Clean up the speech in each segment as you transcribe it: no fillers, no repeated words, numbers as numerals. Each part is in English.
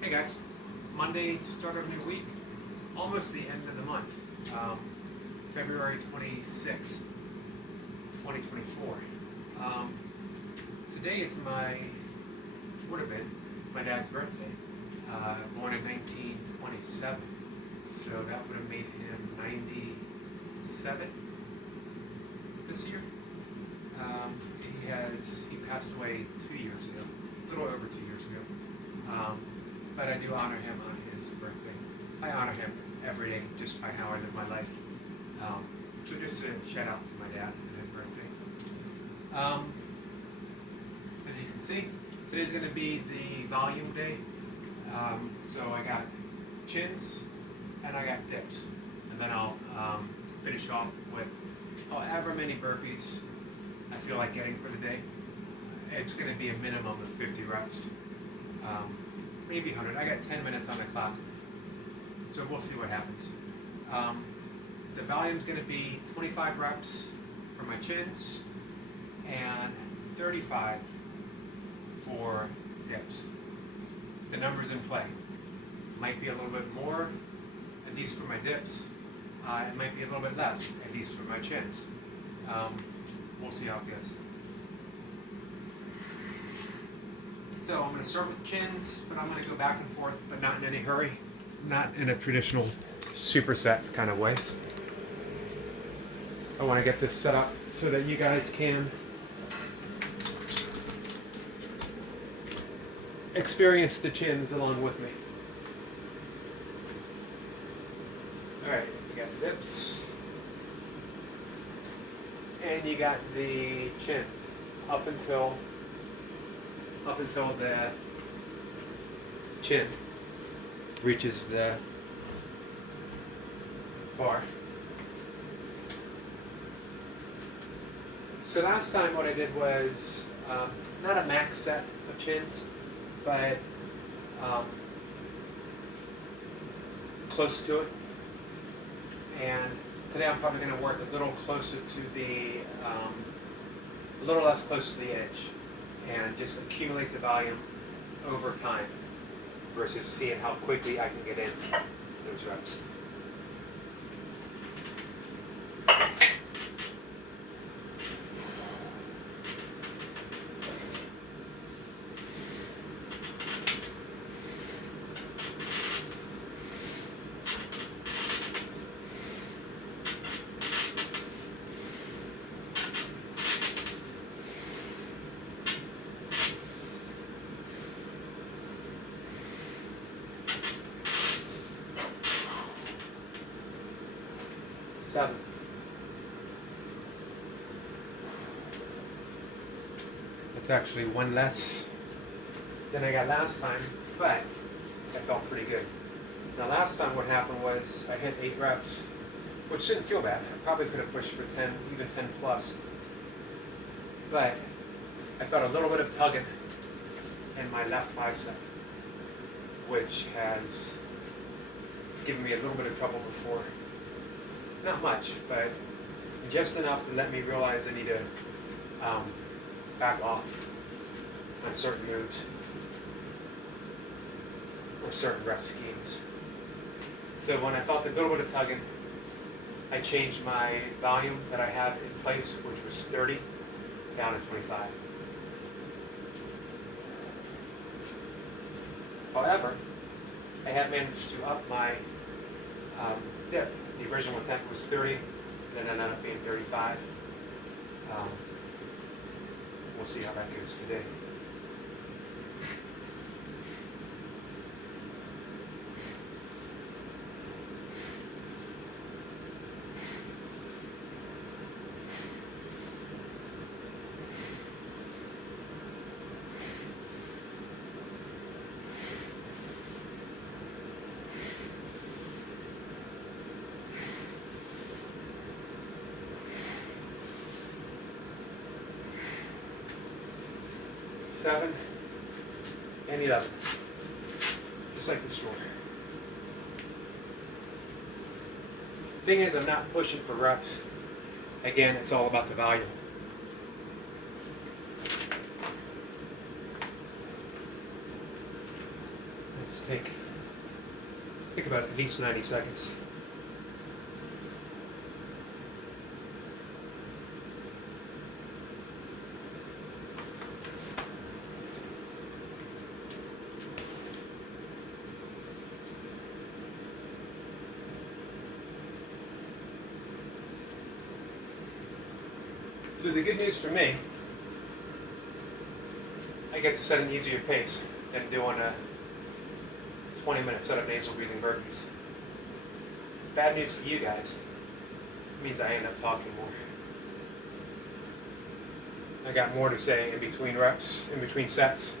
Hey guys, it's Monday, start of a new week, almost the end of the month, February 26th, 2024. Today is would have been my dad's birthday, born in 1927, so that would have made him 97 this year. He passed away 2 years ago, a little over 2 years ago. But I do honor him on his birthday. I honor him every day just by how I live my life. So just a shout out to my dad on his birthday. As you can see, today's going to be the volume day. So I got chins and I got dips. And then I'll finish off with however many burpees I feel like getting for the day. It's going to be a minimum of 50 reps. Maybe 100. I got 10 minutes on the clock, so we'll see what happens. The volume's going to be 25 reps for my chins and 35 for dips. The number's in play. Might be a little bit more, at least for my dips. It might be a little bit less, at least for my chins. We'll see how it goes. So I'm going to start with chins, but I'm going to go back and forth, but not in any hurry, not in a traditional superset kind of way. I want to get this set up so that you guys can experience the chins along with me. All right, you got the dips, and you got the chins up until the chin reaches the bar. So last time what I did was not a max set of chins, but close to it. And today I'm probably going to work a little closer to a little less close to the edge, and just accumulate the volume over time versus seeing how quickly I can get in those reps. Seven. That's actually one less than I got last time, but I felt pretty good. Now last time what happened was I hit 8 reps, which didn't feel bad. I probably could have pushed for 10, even 10 plus. But I felt a little bit of tugging in my left bicep, which has given me a little bit of trouble before. Not much, but just enough to let me realize I need to back off on certain moves or certain rep schemes. So when I felt a little bit of tugging, I changed my volume that I had in place, which was 30, down to 25. However, I have managed to up my dip. The original intent was 30, then it ended up being 35. We'll see how that goes today. Seven and 11, just like the score. Thing is, I'm not pushing for reps. Again, it's all about the volume. Let's take about at least 90 seconds. So the good news for me, I get to set an easier pace than doing a 20-minute set of nasal breathing burpees. Bad news for you guys, it means I end up talking more. I got more to say in between reps, in between sets.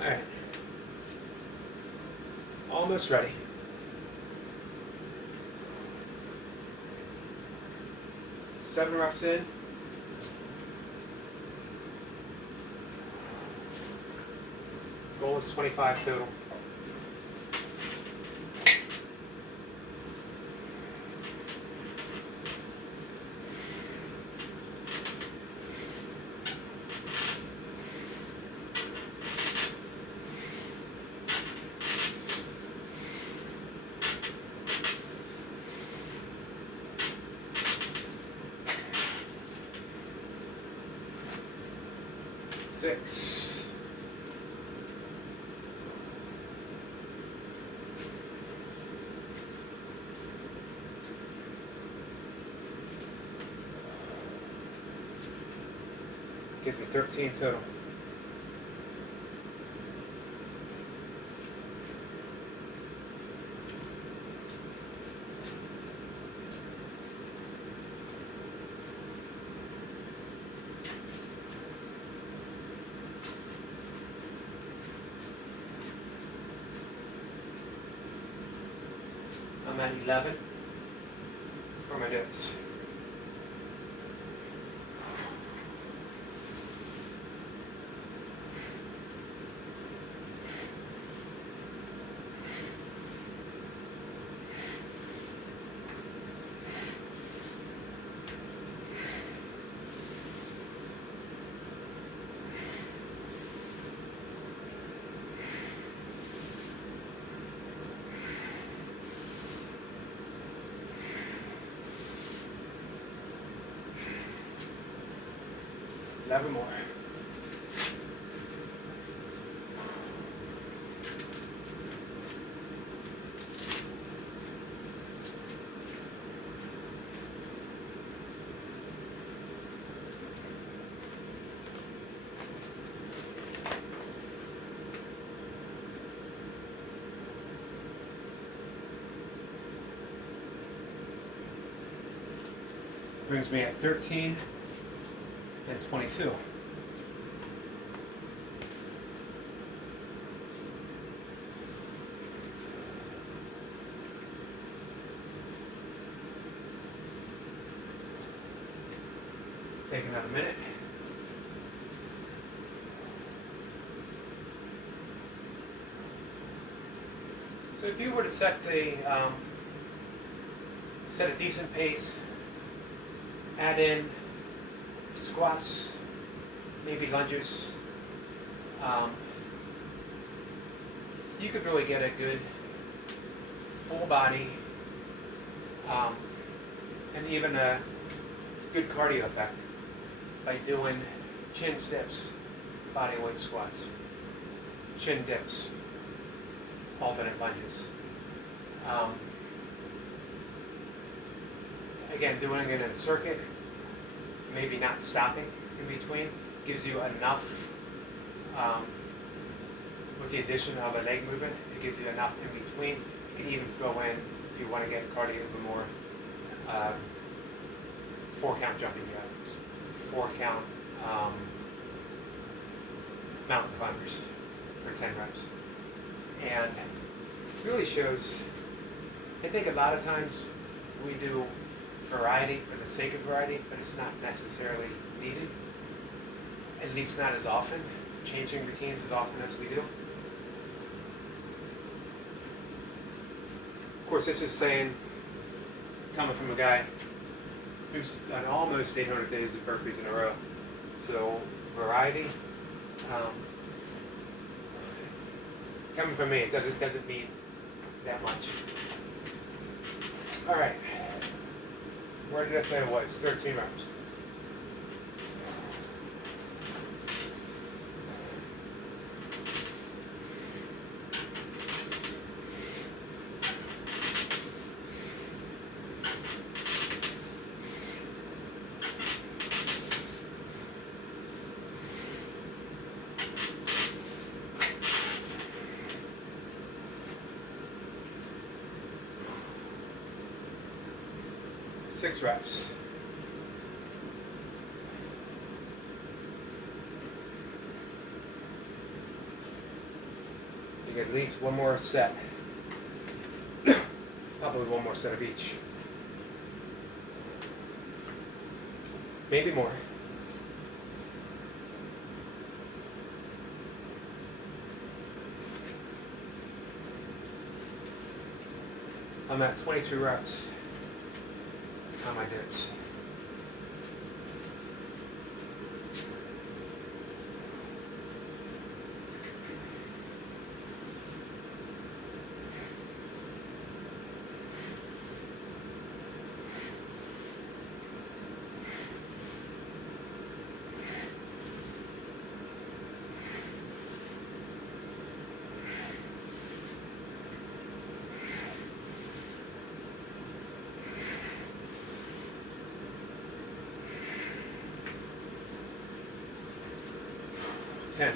Alright. Almost ready. Seven reps in. Goal is 25 total. Six. Gives me 13 total. I'm at 11 for my dips. Never more. Brings me at 13 and 22. Take another minute. So if you were to set a decent pace, add in squats, maybe lunges, you could really get a good full body and even a good cardio effect by doing chin steps, body weight squats, chin dips, alternate lunges. Again, doing it in a circuit, maybe not stopping in between, gives you enough, with the addition of a leg movement, it gives you enough in between. You can even throw in, if you want to get cardio even more, 4-count jumping jacks, 4-count mountain climbers for 10 reps. And it really shows, I think a lot of times we do variety for the sake of variety, but it's not necessarily needed, at least not as often, changing routines as often as we do. Of course, this is saying, coming from a guy who's done almost 800 days of burpees in a row. So, variety, coming from me, it doesn't mean that much. All right, where did I say it was? 13 reps. Six reps. You get at least one more set. Probably one more set of each. Maybe more. I'm at 23 reps on my dips. Ten.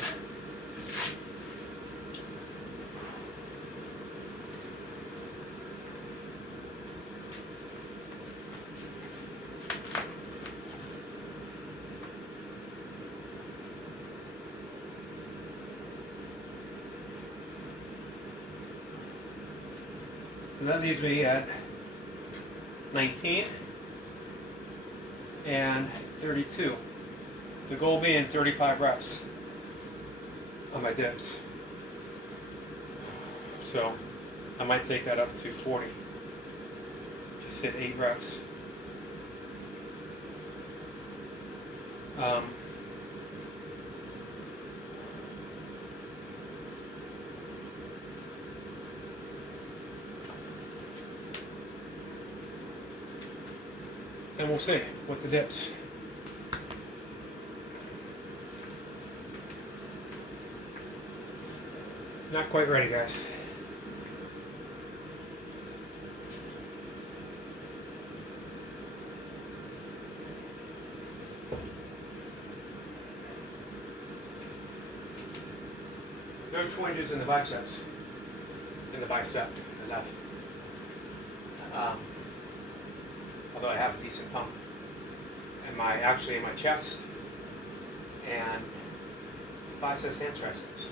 So that leaves me at 19 and 32. The goal being 35 reps on my dips. So I might take that up to 40. Just hit 8 reps. And we'll see with the dips. Not quite ready, guys. No twinges in the biceps. In the bicep, the left. Although I have a decent pump. And actually in my chest and biceps and triceps.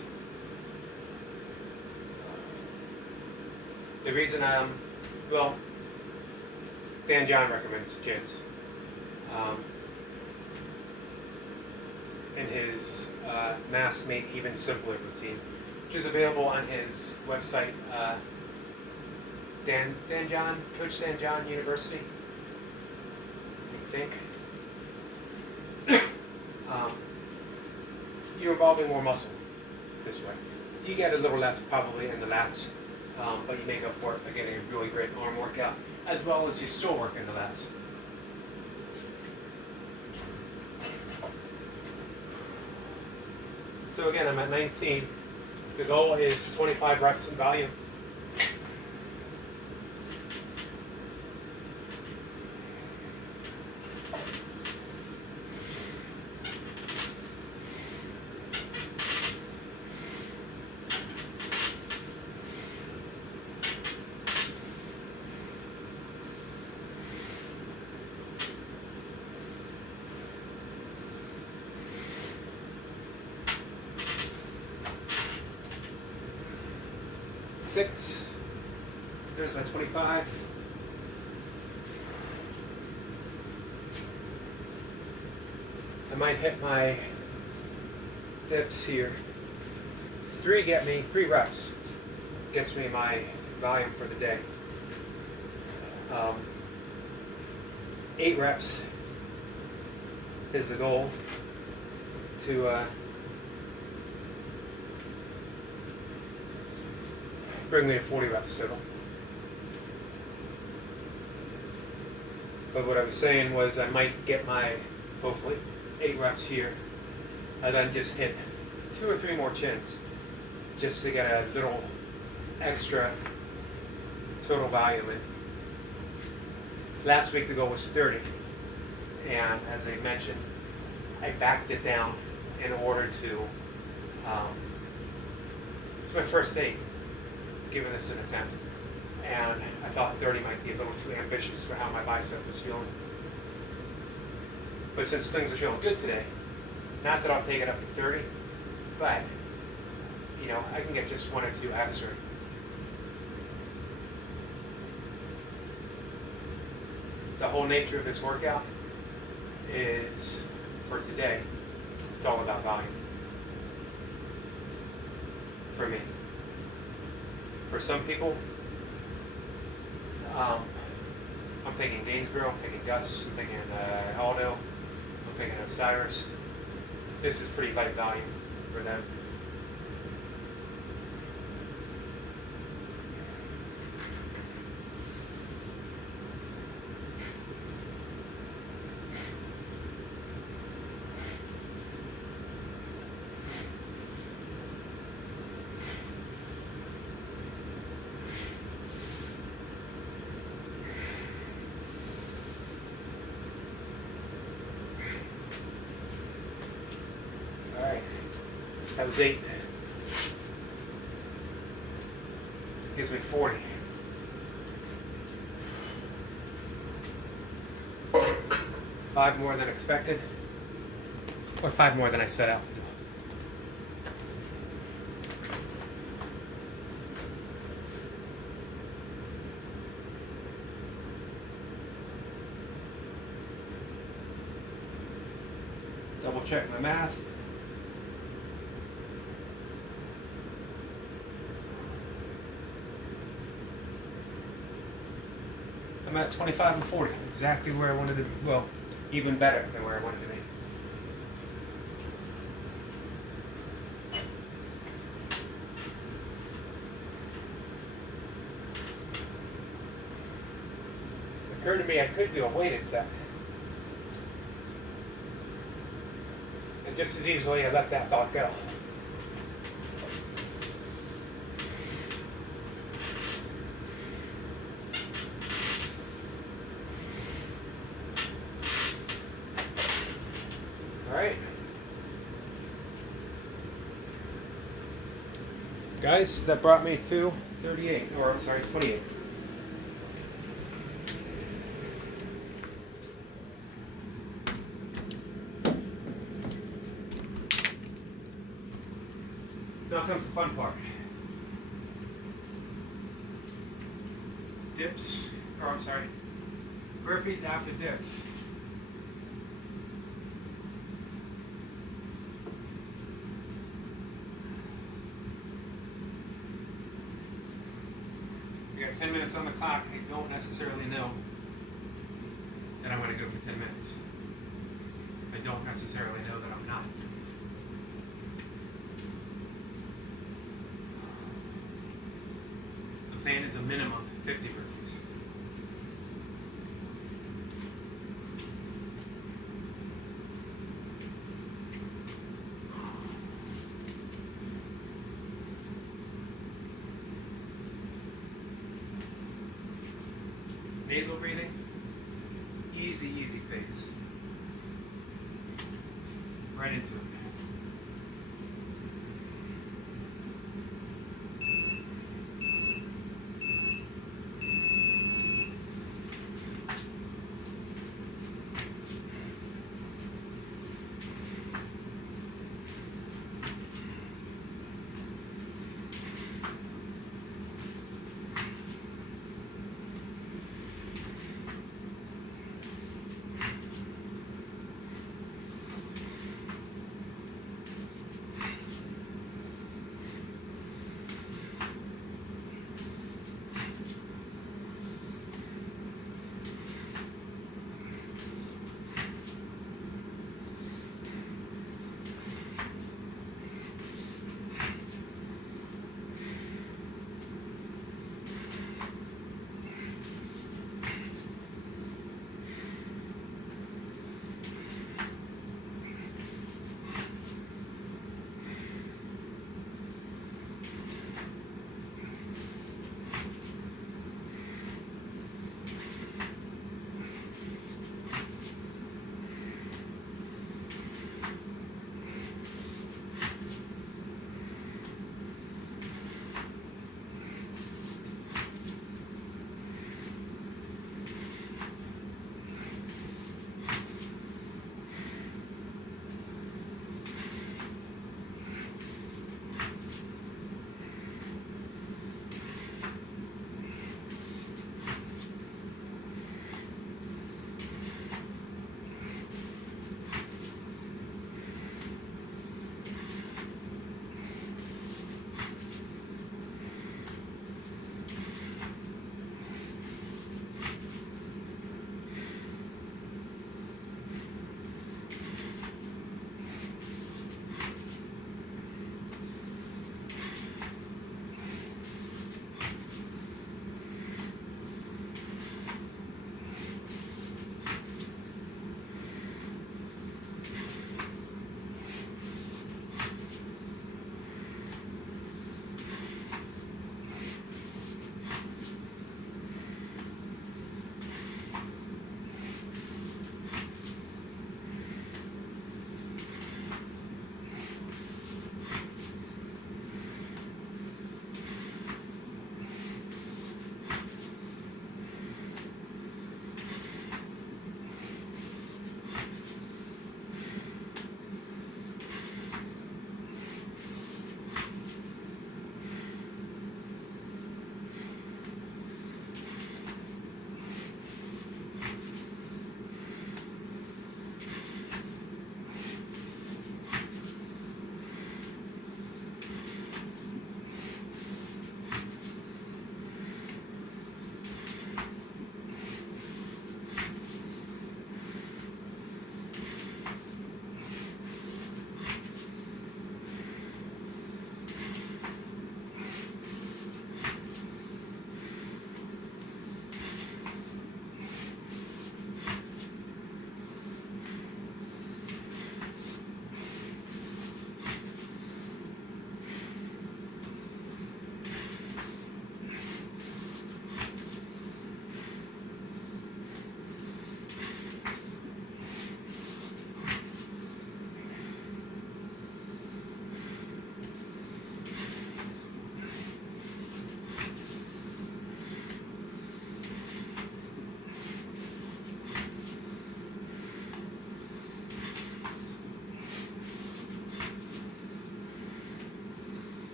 The reason Dan John recommends chins. In his Mass Made Even Simpler routine, which is available on his website, Coach Dan John University, I think. You're evolving more muscle this way. You get a little less probably in the lats, but you make up for it by getting a really great arm workout, as well as you still work in the lats. So again, I'm at 19. The goal is 25 reps in volume. Six. There's my 25. I might hit my dips here. 3 reps gets me my volume for the day. Um, 8 reps is the goal to bring me to 40 reps total. But what I was saying was I might get my, hopefully, 8 reps here, and then just hit 2 or 3 more chins, just to get a little extra total volume in. Last week the goal was 30, and as I mentioned, I backed it down in order to, it's my first date giving this an attempt, and I thought 30 might be a little too ambitious for how my bicep was feeling. But since things are feeling good today, not that I'll take it up to 30, but you know, I can get just 1 or 2 extra. The whole nature of this workout is, for today, it's all about volume. For me. For some people, I'm thinking Gainsborough, I'm thinking Gus, I'm thinking Aldo, I'm thinking Osiris. This is pretty light volume for them. That was 8. Gives me 40. Five more than expected, or 5 more than I set out to do. Double check my math. I'm at 25 and 40, exactly where I wanted to be. Well, even better than where I wanted to be. It occurred to me I could do a weighted set. And just as easily I let that thought go. Alright. Guys, that brought me to 38, or I'm sorry, 28. Now comes the fun part. Dips, or I'm sorry, burpees after dips. We got 10 minutes on the clock. I don't necessarily know that I'm going to go for 10 minutes. I don't necessarily know that I'm not. The plan is a minimum 50 burpees. Nasal breathing, easy, easy pace. Right into it.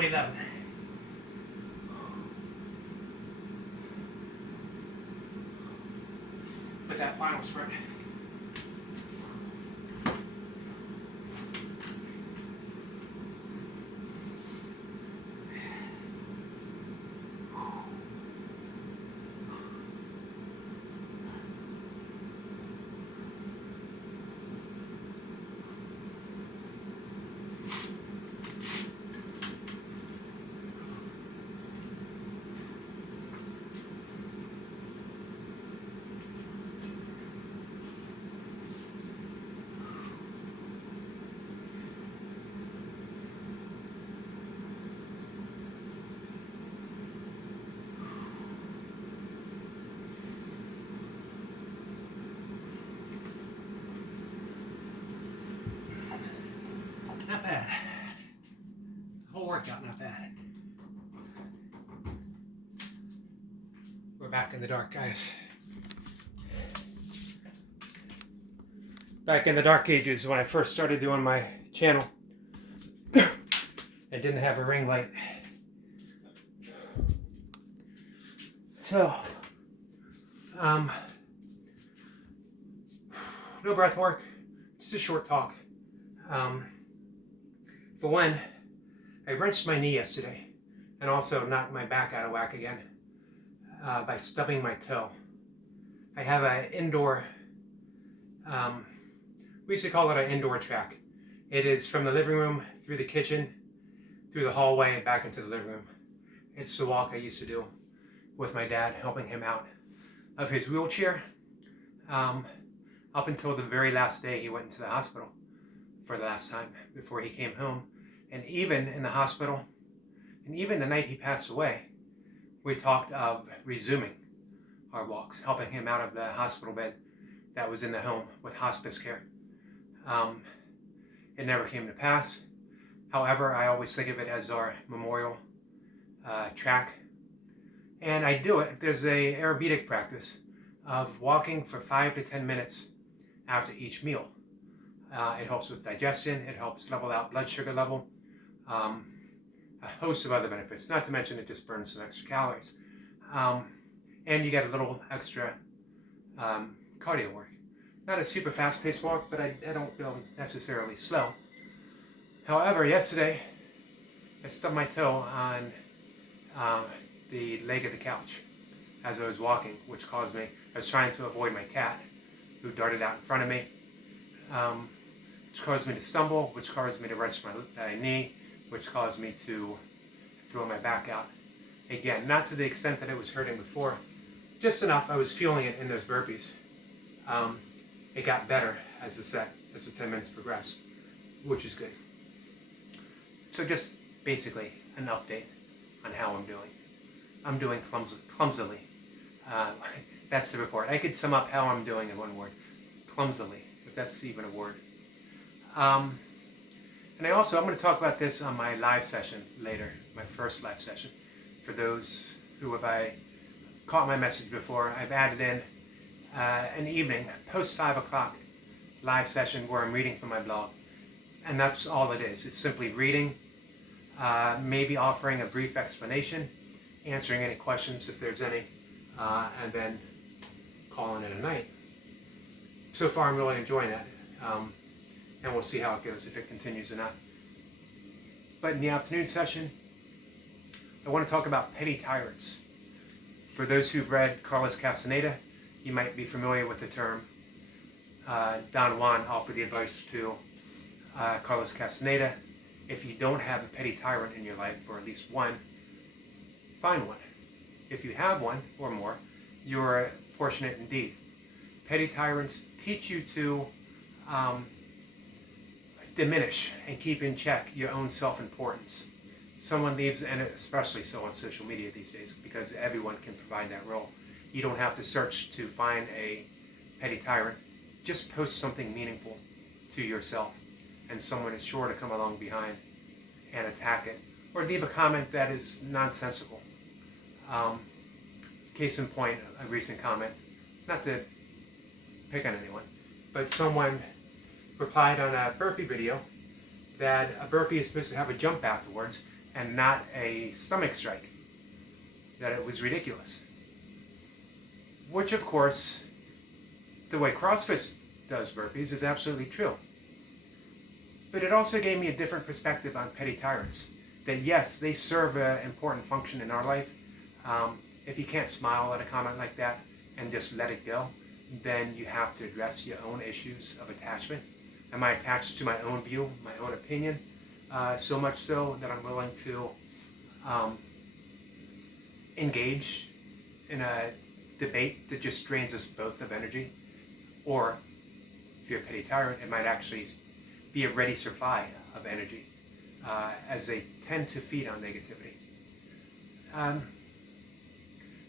111. With that final sprint. Not bad. Whole workout, not bad. We're back in the dark, guys. Back in the dark ages when I first started doing my channel. I didn't have a ring light. So, no breath work, just a short talk. For one, I wrenched my knee yesterday and also knocked my back out of whack again by stubbing my toe. I have an indoor, we used to call it an indoor track. It is from the living room through the kitchen, through the hallway and back into the living room. It's the walk I used to do with my dad, helping him out of his wheelchair up until the very last day he went into the hospital for the last time before he came home. And even in the hospital, and even the night he passed away, we talked of resuming our walks, helping him out of the hospital bed that was in the home with hospice care. It never came to pass. However, I always think of it as our memorial track. And I do it, there's a Ayurvedic practice of walking for 5 to 10 minutes after each meal. It helps with digestion, it helps level out blood sugar level, a host of other benefits, not to mention it just burns some extra calories. And you get a little extra cardio work. Not a super fast-paced walk, but I don't feel necessarily slow. However, yesterday, I stubbed my toe on the leg of the couch as I was walking, which caused me, I was trying to avoid my cat, who darted out in front of me, which caused me to stumble, which caused me to wrench my knee, which caused me to throw my back out. Again, not to the extent that it was hurting before, just enough I was feeling it in those burpees. It got better as the 10 minutes progressed, which is good. So just basically an update on how I'm doing. I'm doing clumsily. That's the report. I could sum up how I'm doing in one word. Clumsily, if that's even a word. And I'm going to talk about this on my live session later, my first live session. For those who have caught my message before, I've added in an evening, post 5 o'clock live session where I'm reading from my blog. And that's all it is. It's simply reading, maybe offering a brief explanation, answering any questions if there's any, and then calling it a night. So far I'm really enjoying that, and we'll see how it goes, if it continues or not. But in the afternoon session, I want to talk about petty tyrants. For those who've read Carlos Castaneda, you might be familiar with the term. Don Juan offered the advice to Carlos Castaneda: if you don't have a petty tyrant in your life, or at least one, find one. If you have one or more, you're fortunate indeed. Petty tyrants teach you to diminish and keep in check your own self-importance. Someone leaves, and especially so on social media these days, because everyone can provide that role. You don't have to search to find a petty tyrant. Just post something meaningful to yourself, and someone is sure to come along behind and attack it, or leave a comment that is nonsensical. Case in point, a recent comment, not to pick on anyone, but someone replied on a burpee video that a burpee is supposed to have a jump afterwards, and not a stomach strike, that it was ridiculous. Which, of course, the way CrossFit does burpees is absolutely true. But it also gave me a different perspective on petty tyrants. That yes, they serve an important function in our life. If you can't smile at a comment like that and just let it go, then you have to address your own issues of attachment. Am I attached to my own view, my own opinion? So much so that I'm willing to engage in a debate that just drains us both of energy? Or, if you're a petty tyrant, it might actually be a ready supply of energy, as they tend to feed on negativity.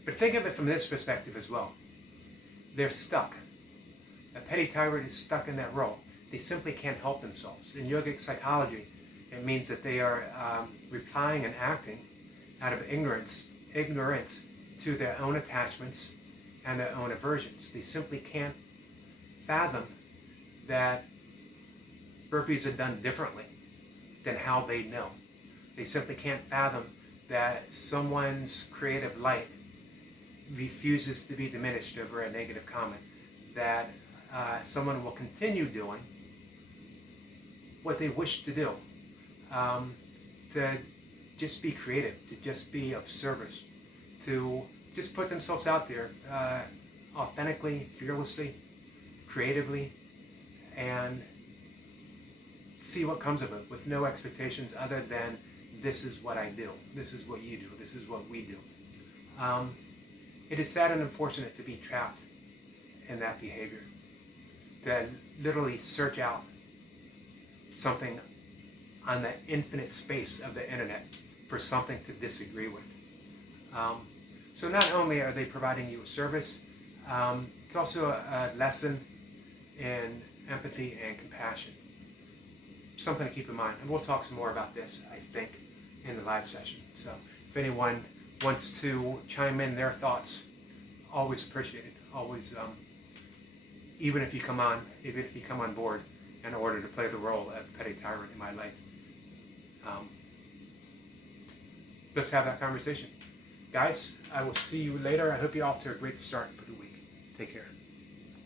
But think of it from this perspective as well. They're stuck. A petty tyrant is stuck in that role. They simply can't help themselves. In yogic psychology, it means that they are replying and acting out of ignorance to their own attachments and their own aversions. They simply can't fathom that burpees are done differently than how they know. They simply can't fathom that someone's creative light refuses to be diminished over a negative comment, that someone will continue doing what they wish to do, to just be creative, to just be of service, to just put themselves out there authentically, fearlessly, creatively, and see what comes of it with no expectations other than this is what I do, this is what you do, this is what we do. It is sad and unfortunate to be trapped in that behavior, to literally search out something on the infinite space of the internet for something to disagree with. So not only are they providing you a service, it's also a lesson in empathy and compassion. Something to keep in mind. And we'll talk some more about this, I think, in the live session. So if anyone wants to chime in their thoughts, always appreciated. Always, even if you come on board in order to play the role of petty tyrant in my life. Let's have that conversation. Guys, I will see you later. I hope you're off to a great start for the week. Take care.